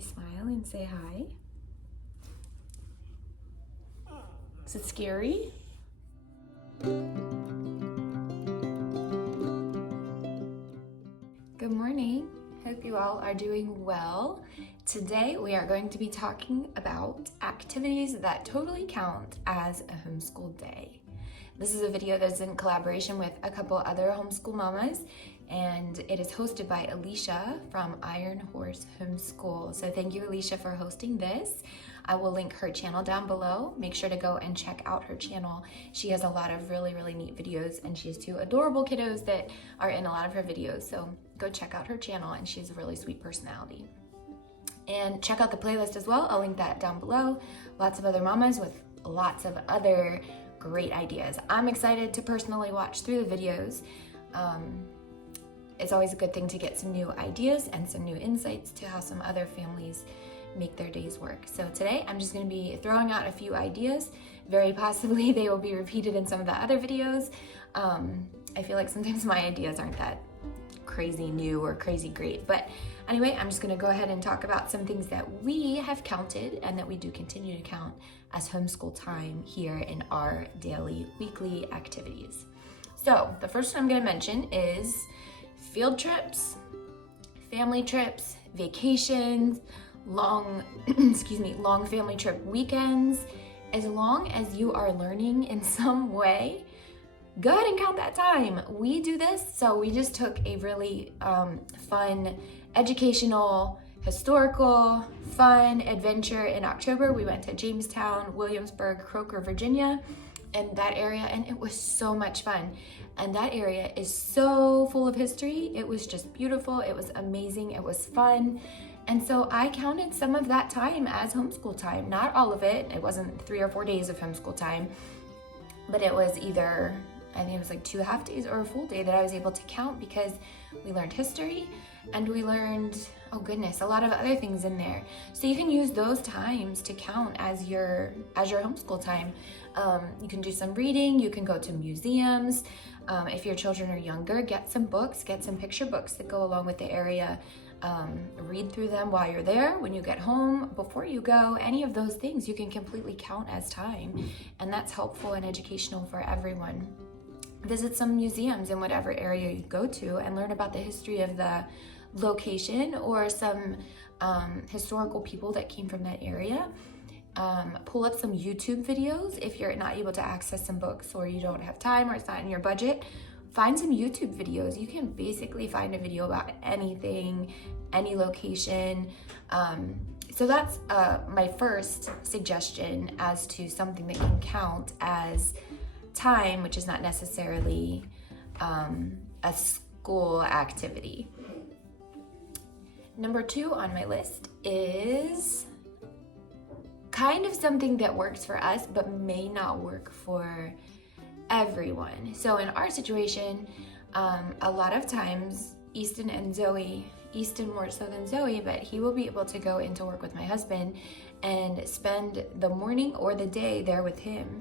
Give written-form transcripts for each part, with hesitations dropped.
Smile and say hi. Is it scary? Good morning. Hope you all are doing well. Today we are going to be talking about activities that totally count as a homeschool day. This is a video that's in collaboration with a couple other homeschool mamas, and it is hosted by Alicia from Iron Horse Homeschool. So thank you, Alicia, for hosting this. I will link her channel down below. Make sure to go and check out her channel. She has a lot of really neat videos, and she has two adorable kiddos that are in a lot of her videos. So go check out her channel, and she has a really sweet personality. And check out the playlist as well. I'll link that down below. Lots of other mamas with lots of other great ideas. I'm excited to personally watch through the videos. It's always a good thing to get some new ideas and some new insights to how some other families make their days work. So today I'm just going to be throwing out a few ideas. Very possibly they will be repeated in some of the other videos. I feel like sometimes my ideas aren't that crazy new or crazy great, but anyway, I'm just going to go ahead and talk about some things that we have counted and that we do continue to count as homeschool time here in our daily, weekly activities. So the first one I'm going to mention is field trips, family trips, vacations, long family trip weekends. As long as you are learning in some way, go ahead and count that time. We do this, so we just took a really fun, educational, historical, fun adventure in October. We went to Jamestown, Williamsburg, Croker, Virginia, and that area, and it was so much fun. And that area is so full of history. It was just beautiful. It was amazing. It was fun. And so I counted some of that time as homeschool time. Not all of it. It wasn't 3 or 4 days of homeschool time, but it was either, I think it was like 2 half days or a full day that I was able to count, because we learned history and we learned, oh goodness, a lot of other things in there. So you can use those times to count as your homeschool time. You can do some reading, you can go to museums. If your children are younger, get some books, get some picture books that go along with the area. Read through them while you're there, when you get home, before you go. Any of those things you can completely count as time, and that's helpful and educational for everyone. Visit some museums in whatever area you go to and learn about the history of the location or some historical people that came from that area. Pull up some YouTube videos if you're not able to access some books or you don't have time or it's not in your budget. Find some YouTube videos. You can basically find a video about anything, any location. So that's my first suggestion as to something that can count as time, which is not necessarily a school activity. Number 2 on my list is kind of something that works for us but may not work for everyone. So in our situation, a lot of times Easton more so than Zoe, but he will be able to go into work with my husband and spend the morning or the day there with him,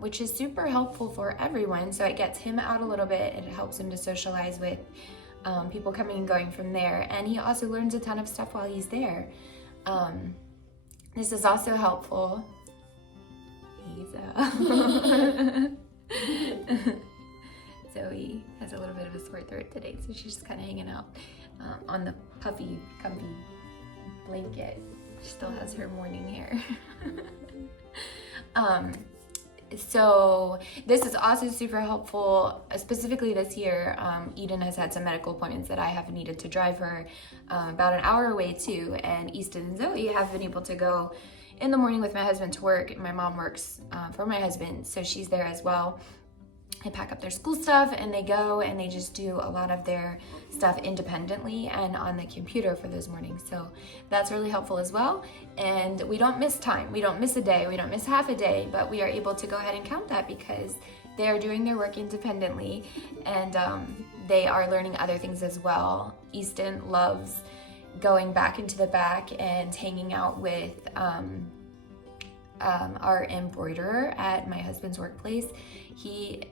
which is super helpful for everyone. So it gets him out a little bit and it helps him to socialize with people coming and going from there. And he also learns a ton of stuff while he's there. This is also helpful. Zoe has a little bit of a sore throat today, so she's just kind of hanging out on the puffy, comfy blanket. She still has her morning hair. So this is also super helpful, specifically this year. Eden has had some medical appointments that I have needed to drive her about an hour away to, and Easton and Zoe have been able to go in the morning with my husband to work. My mom works for my husband, so she's there as well. They pack up their school stuff and they go and they just do a lot of their stuff independently and on the computer for those mornings. So that's really helpful as well. And we don't miss time. We don't miss a day. We don't miss half a day, but we are able to go ahead and count that because they are doing their work independently and they are learning other things as well. Easton loves going back into the back and hanging out with our embroiderer at my husband's workplace. He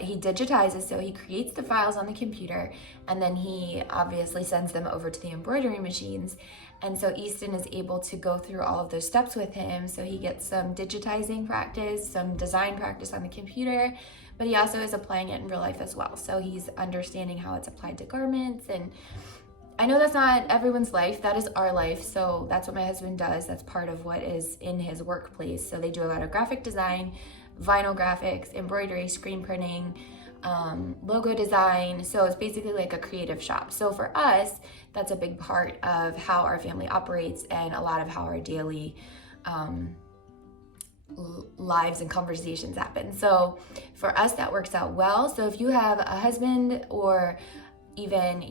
he digitizes, so he creates the files on the computer, and then he obviously sends them over to the embroidery machines. And so Easton is able to go through all of those steps with him. So he gets some digitizing practice, some design practice on the computer, but he also is applying it in real life as well. So he's understanding how it's applied to garments. And I know that's not everyone's life, that is our life. So that's what my husband does. That's part of what is in his workplace. So they do a lot of graphic design, vinyl graphics, embroidery, screen printing, logo design. So it's basically like a creative shop. So for us, that's a big part of how our family operates and a lot of how our daily lives and conversations happen. So for us, that works out well. So if you have a husband or even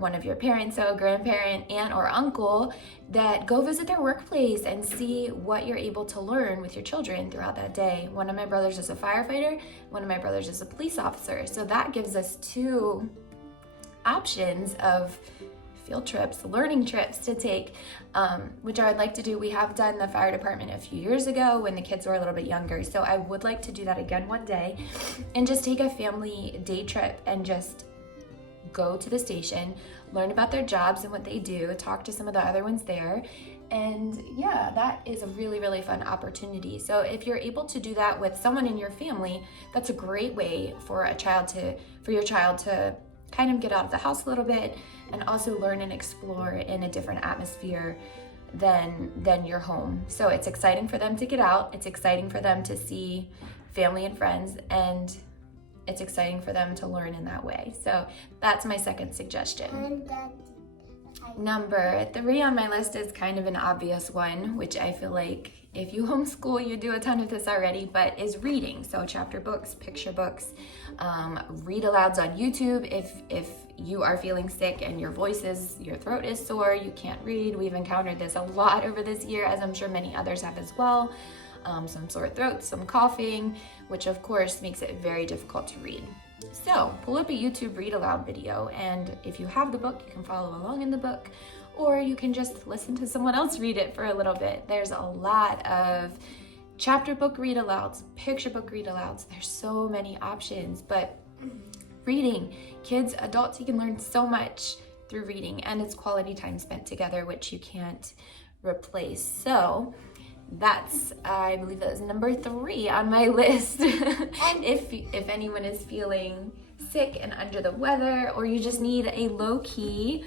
one of your parents, so a grandparent, aunt, or uncle, that go visit their workplace and see what you're able to learn with your children throughout that day. One of my brothers is a firefighter, one of my brothers is a police officer. So that gives us two options of field trips, learning trips to take, which I would like to do. We have done the fire department a few years ago when the kids were a little bit younger. So I would like to do that again one day and just take a family day trip and just go to the station, learn about their jobs and what they do, talk to some of the other ones there. And yeah, that is a really, really fun opportunity. So if you're able to do that with someone in your family, that's a great way for your child to kind of get out of the house a little bit and also learn and explore in a different atmosphere than your home. So it's exciting for them to get out. It's exciting for them to see family and friends, and it's exciting for them to learn in that way. So that's my second suggestion. Number 3 on my list is kind of an obvious one, which I feel like if you homeschool, you do a ton of this already, but is reading. So chapter books, picture books, read alouds on YouTube. If you are feeling sick and your throat is sore, you can't read. We've encountered this a lot over this year, as I'm sure many others have as well. Some sore throats, some coughing, which of course makes it very difficult to read. So pull up a YouTube read aloud video, and if you have the book, you can follow along in the book, or you can just listen to someone else read it for a little bit. There's a lot of chapter book read alouds, picture book read alouds. There's so many options, but reading, kids, adults, you can learn so much through reading, and it's quality time spent together, which you can't replace. So I believe that is number 3 on my list. If anyone is feeling sick and under the weather, or you just need a low-key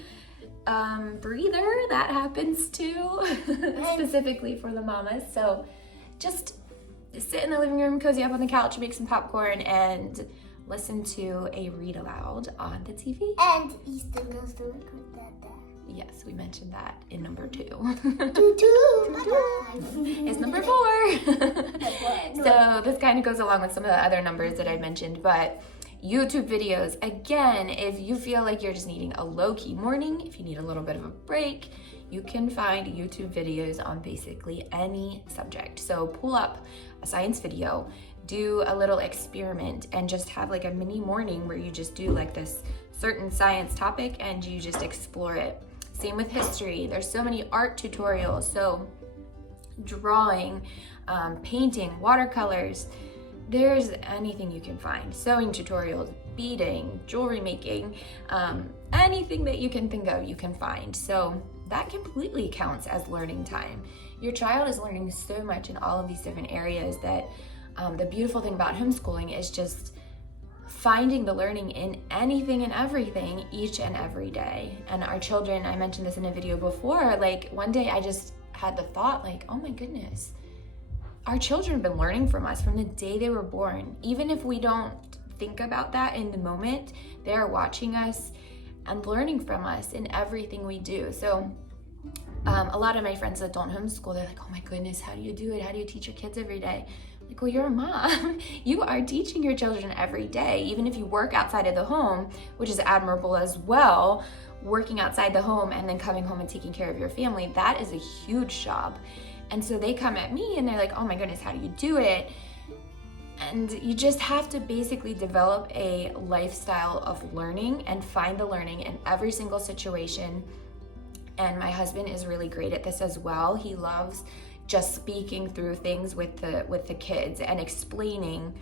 breather, that happens too, specifically for the mamas. So just sit in the living room, cozy up on the couch, make some popcorn, and listen to a read aloud on the TV. And Easton goes to work with that. Yes, we mentioned that in number 2. It's number 4. So this kind of goes along with some of the other numbers that I mentioned, but YouTube videos, again, if you feel like you're just needing a low-key morning, if you need a little bit of a break, you can find YouTube videos on basically any subject. So pull up a science video, do a little experiment, and just have like a mini morning where you just do like this certain science topic and you just explore it. Same with history. There's so many art tutorials. So drawing, painting, watercolors, there's anything you can find. Sewing tutorials, beading, jewelry making, anything that you can think of, you can find. So that completely counts as learning time. Your child is learning so much in all of these different areas that the beautiful thing about homeschooling is just finding the learning in anything and everything each and every day. And our children, I mentioned this in a video before, like one day I just had the thought like, oh my goodness, our children have been learning from us from the day they were born. Even if we don't think about that in the moment, they are watching us and learning from us in everything we do. So a lot of my friends that don't homeschool, they're like, oh my goodness, how do you do it? How do you teach your kids every day? Like, well, you're a mom. You are teaching your children every day, even if you work outside of the home, which is admirable as well. Working outside the home and then coming home and taking care of your family, that is a huge job. And so they come at me and they're like, oh my goodness, how do you do it? And you just have to basically develop a lifestyle of learning and find the learning in every single situation. And my husband is really great at this as well. He loves just speaking through things with the kids and explaining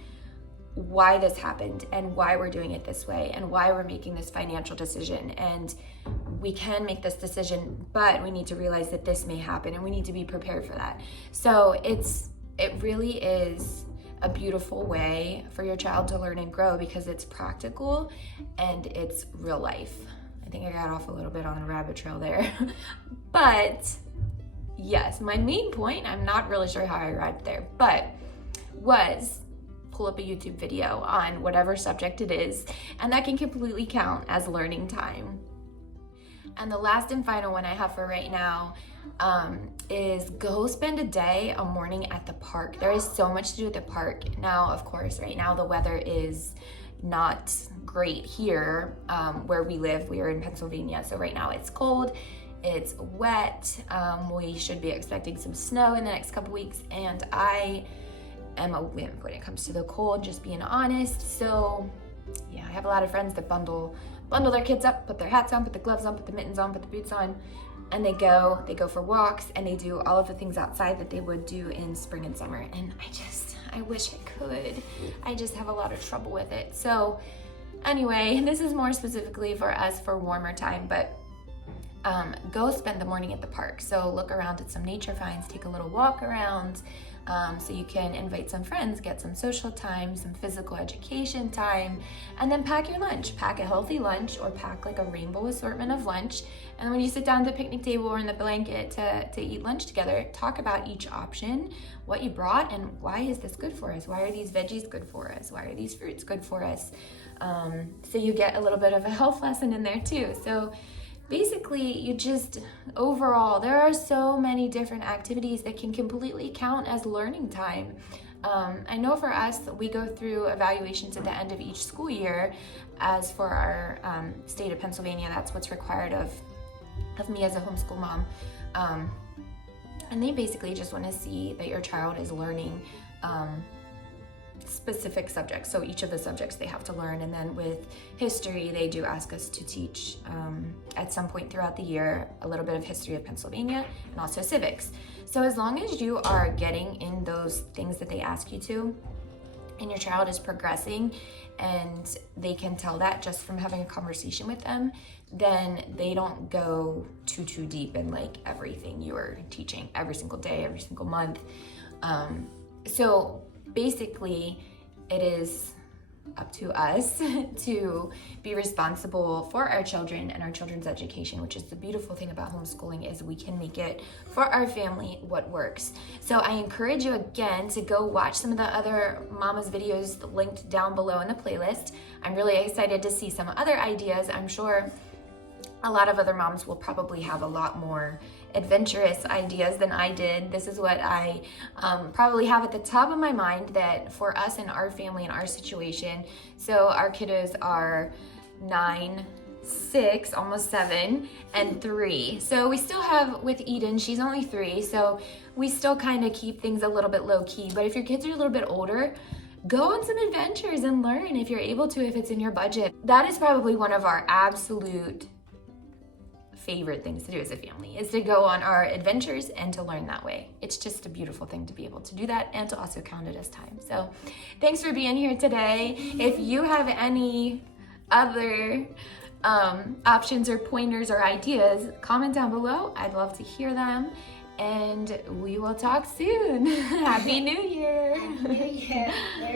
why this happened and why we're doing it this way and why we're making this financial decision. And we can make this decision, but we need to realize that this may happen and we need to be prepared for that. So it really is a beautiful way for your child to learn and grow because it's practical and it's real life. I think I got off a little bit on a rabbit trail there. But yes, my main point, I'm not really sure how I arrived there, but was pull up a YouTube video on whatever subject it is, and that can completely count as learning time. And the last and final one I have for right now is go spend a morning at the park. There is so much to do at the park. Now, of course, right now the weather is not great here where we live. We are in Pennsylvania, so right now it's cold, it's wet. We should be expecting some snow in the next couple weeks, and I am a wimp when it comes to the cold, just being honest. So yeah, I have a lot of friends that bundle their kids up, put their hats on, put the gloves on, put the mittens on, put the boots on, and they go for walks, and they do all of the things outside that they would do in spring and summer. And I wish I could. I just have a lot of trouble with it. So anyway, this is more specifically for us for warmer time, but go spend the morning at the park. So look around at some nature finds, take a little walk around, so you can invite some friends, get some social time, some physical education time, and then pack your lunch. Pack a healthy lunch, or pack like a rainbow assortment of lunch. And when you sit down at the picnic table or in the blanket to eat lunch together, talk about each option, what you brought, and why is this good for us? Why are these veggies good for us? Why are these fruits good for us? So you get a little bit of a health lesson in there too. So basically, you just, overall, there are so many different activities that can completely count as learning time. I know for us, we go through evaluations at the end of each school year. As for our state of Pennsylvania, that's what's required of me as a homeschool mom. And they basically just want to see that your child is learning specific subjects. So each of the subjects they have to learn. And then with history, they do ask us to teach at some point throughout the year a little bit of history of Pennsylvania and also civics. So as long as you are getting in those things that they ask you to, and your child is progressing, and they can tell that just from having a conversation with them, then they don't go too deep in like everything you are teaching every single day, every single month. So basically, it is up to us to be responsible for our children and our children's education, which is the beautiful thing about homeschooling, is we can make it for our family what works. So I encourage you again to go watch some of the other Mama's videos linked down below in the playlist. I'm really excited to see some other ideas. I'm sure a lot of other moms will probably have a lot more adventurous ideas than I did. This is what I probably have at the top of my mind that for us and our family and our situation. So our kiddos are 9, 6, almost 7, and 3. So we still have, with Eden, she's only 3, so we still kind of keep things a little bit low key. But if your kids are a little bit older, go on some adventures and learn if you're able to, if it's in your budget. That is probably one of our absolute favorite things to do as a family, is to go on our adventures and to learn that way. It's just a beautiful thing to be able to do that and to also count it as time. So thanks for being here today. If you have any other options or pointers or ideas, comment down below. I'd love to hear them, and we will talk soon. Happy New Year. Happy New Year.